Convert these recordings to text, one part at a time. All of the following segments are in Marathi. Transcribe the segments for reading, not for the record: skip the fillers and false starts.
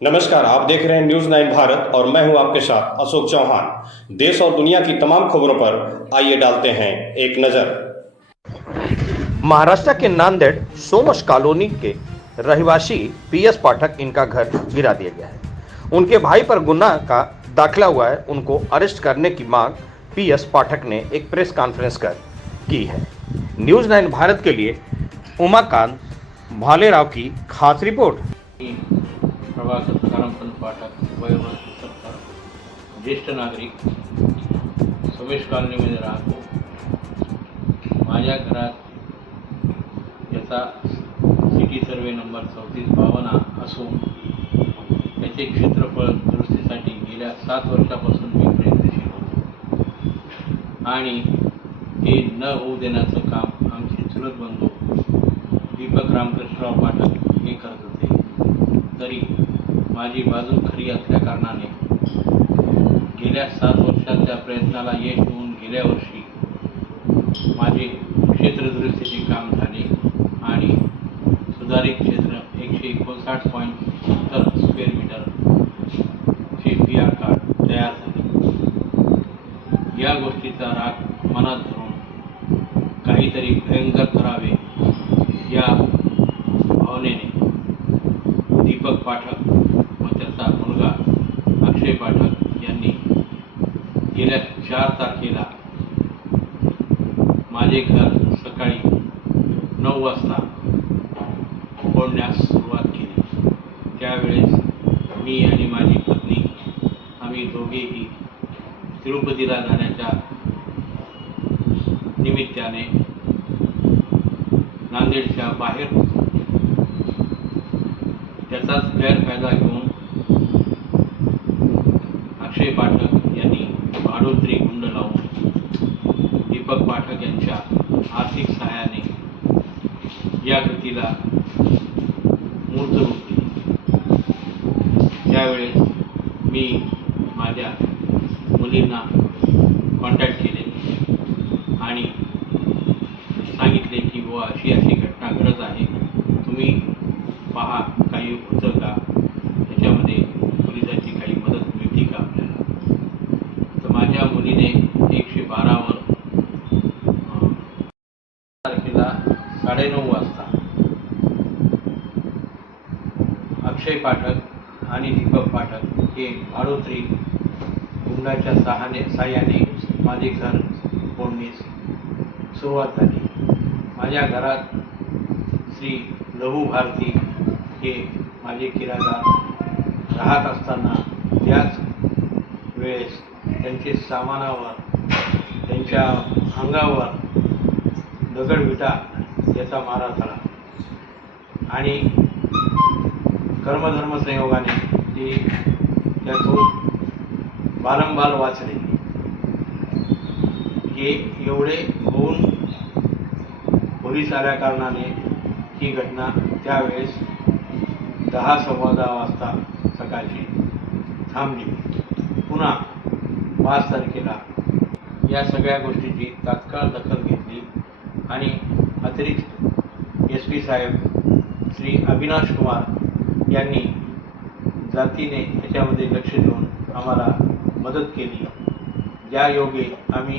नमस्कार, आप देख रहे हैं न्यूज़ 9 भारत और मैं हूं आपके साथ अशोक चौहान। देश और दुनिया की तमाम खबरों पर आइए डालते हैं एक नजर। महाराष्ट्र के नांदेड़ सोमश कॉलोनी के रहवासी पीएस पाठक, इनका घर गिरा दिया गया है। उनके भाई पर गुनाह का दाखिला हुआ है। उनको अरेस्ट करने की मांग पीएस पाठक ने एक प्रेस कॉन्फ्रेंस कर की है। न्यूज़ 9 भारत के लिए उमाकांत भालेराव की खास रिपोर्ट। प्रभाकर तुकारामचंद पाठक, वयोवर्ष 70, ज्येष्ठ नागरिक, सोमेश कॉलनीमध्ये राहतो। माझ्या घरात याचा सिटी सर्वे नंबर 3452 असून त्याचे क्षेत्रफळ दुरुस्तीसाठी गेल्या 7 वर्षापासून मी प्रयत्नशील होतो आणि ते न होऊ देण्याचं काम आमचे चुलत बंधू दीपक रामकृष्णराव पाठक हे करत होते। तरी माझी बाजू खरी असल्या कारणाने गेल्या 7 वर्षाच्या प्रयत्नाला यश येऊन गेल्या वर्षी माझे क्षेत्र दुरुस्तीचे काम झाले आणि सुधारित क्षेत्र 159.70 स्क्वेअर मीटर चे PR कार्ड तयार झाले। या गोष्टीचा राग मनात धरून काहीतरी भयंकर करावे या भावनेने दीपक पाठक व त्याचा मुलगा अक्षय पाठक यांनी गेल्या 4 तारखेला माझे घर सकाळी 9 वाजता फोडण्यास सुरुवात केली। त्यावेळेस मी आणि माझी पत्नी आम्ही दोघेही तिरुपतीला जाण्याच्या निमित्ताने नांदेडच्या बाहेर होतो। त्याचाच गैरफायदा घेऊन अक्षय पाठक यांनी भाडोत्री गुंड लावून दीपक पाठक यांच्या आर्थिक सहाय्याने या कृतीला मूर्त रूप दिले। त्यावेळेस मी माझ्या मुलींना कॉन्टॅक्ट केले आणि सांगितले की व अशी अशी घटना घडत आहे, तुम्ही पहा काही होतं का, त्याच्यामध्ये पोलिसांची काही मदत मिळते का आपल्याला। तर माझ्या मुलीने 112 वर तारखेला 9:30 वाजता अक्षय पाठक आणि दीपक पाठक हे भाडोत्री गुंडाच्या साहाय्याने माझे घर फोडण्यास सुरुवात झाली। माझ्या घरात श्री लहू भारती हे माझे किरायदार राहत असताना त्याच वेळेस त्यांचे सामानावर, त्यांच्या अंगावर दगडविटा याचा मारा झाला आणि कर्मधर्म संयोगाने ते त्यातून बारंबार वाचले। हे एवढे होऊन पोलीस आल्या कारणाने ही घटना त्यावेळेस 10:15 वाजता सकाळची थांबली। पुन्हा 5 तारखेला या सगळ्या गोष्टीची तात्काळ दखल घेतली आणि अतिरिक्त SP साहेब श्री अविनाश कुमार यांनी जातीने याच्यामध्ये लक्ष देऊन आम्हाला मदत केली। ज्या योगे आम्ही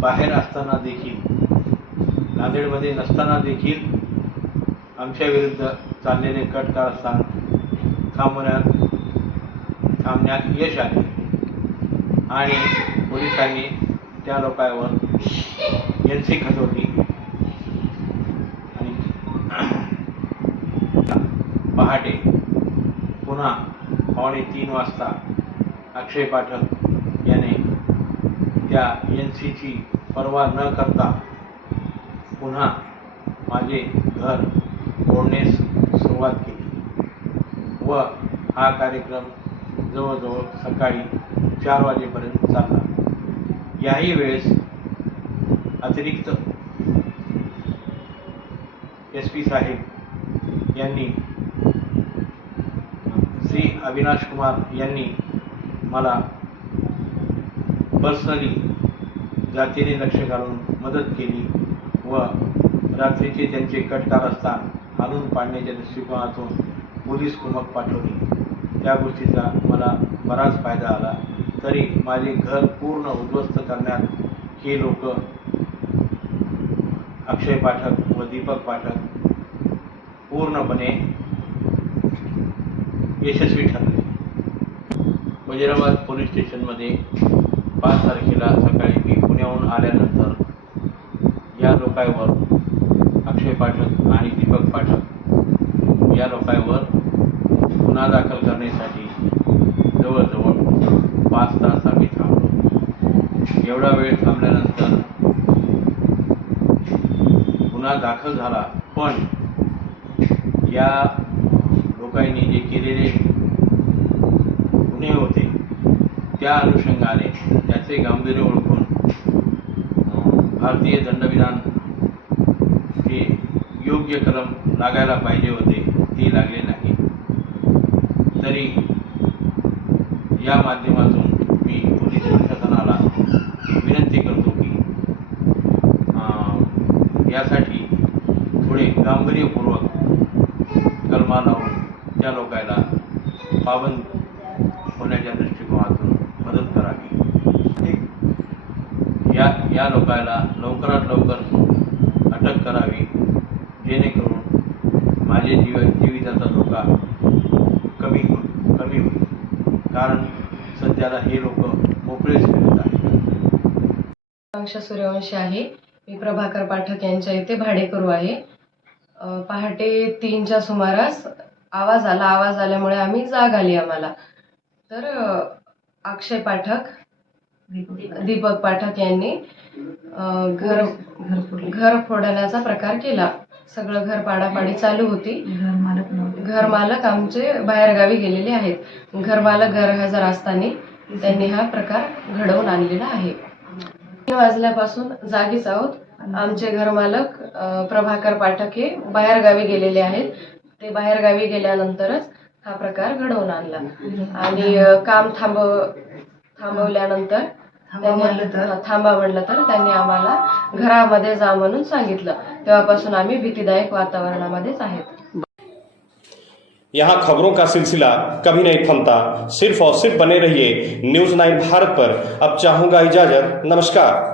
बाहेर असताना देखील, नांदेडमध्ये नसताना देखील आमच्या विरुद्ध चाललेले कट कारस्थान थांबण्यात यश आले आणि पोलिसांनी त्या लोकांवर NC खटवली आणि पहाटे पुन्हा 2:45 वाजता अक्षय पाठक याने त्या NCची पर्वा न करता पुन्हा माझे घर फोडण्यास सुरुवात केली व हा कार्यक्रम जवळजवळ सकाळी 4 वाजेपर्यंत चालला। याही वेळेस अतिरिक्त SP साहेब यांनी, श्री अविनाश कुमार यांनी मला पर्सनली जातीने लक्ष घालून मदत केली व रात्रीचे त्यांचे कट कारस्थान हाणून पाडण्याच्या दृष्टिकोनातून पोलीस कुमक पाठवली। त्या गोष्टीचा मला बराच फायदा आला. तरी माझे घर पूर्ण उद्ध्वस्त करण्यात हे लोक अक्षय पाठक व दीपक पाठक पूर्णपणे यशस्वी ठरले. वजिराबाद पोलीस स्टेशनमध्ये 5 तारखेला सकाळी मी पुण्याहून आल्यानंतर या लोकांवर अक्षय पाठक आणि दीपक पाठक या लोकांवर गुन्हा दाखल करण्यासाठी जवळजवळ 5 तास आम्ही थांबलो. एवढा वेळ थांबल्यानंतर गुन्हा दाखल झाला, पण या लोकांनी जे केलेले गुन्हे होते त्या अनुषंगाने त्याचे गांभीर्य ओळखून भारतीय दंडविधान जे योग्य कलम लागायला पाहिजे होते ते लागले नाही. तरी या माध्यमातून मी पोलीस प्रशासनाला विनंती करतो की यासाठी थोडे गांभीर्यपूर्वक कलमा लावून त्या लोकांना पाबंद होण्याच्या दृष्टिकोनातून मदत करावी. या लोकांना लवकरात लवकर अटक करावी, जेणेकरून माझे जीविताचा धोका कमी होईल. कारण सध्याला हे लोक मोकळेच फिरत आहेत. आकांक्षा सूर्यवंशी आहे. मी प्रभाकर पाठक यांच्या इथे भाडेकरू आहे. पहाटे 3च्या सुमारास आवाज आल्यामुळे आम्ही जाग आली आम्हाला. तर अक्षय पाठक, दीपक पाठक यांनी घर फोडण्याचा प्रकार केला. सगळं घर पाडापाडी चालू होती. घर मालक आमचे बाहेरगावी गेलेले आहेत. घर मालक गैरहजर असताना त्यांनी हा प्रकार घडवून आणलेला आहे. 3 वाजल्यापासून जागीच आहोत. आमचे घरमालक प्रभाकर पाठक हे बाहेरगावी गेलेले आहेत. ते बाहेरगावी गेल्यानंतरच हा प्रकार घडवून आणला आणि काम थांबवल्यानंतर थांबा म्हणलं तर त्यांनी आम्हाला घरामध्ये जा म्हणून सांगितलं. तेव्हापासून आम्ही भीतीदायक वातावरणामध्येच आहेत. यहाँ खबरों का सिलसिला कभी नहीं थमता. सिर्फ और सिर्फ बने रहिए न्यूज़ 9 भारत पर. अब चाहूँगा इजाज़त. नमस्कार.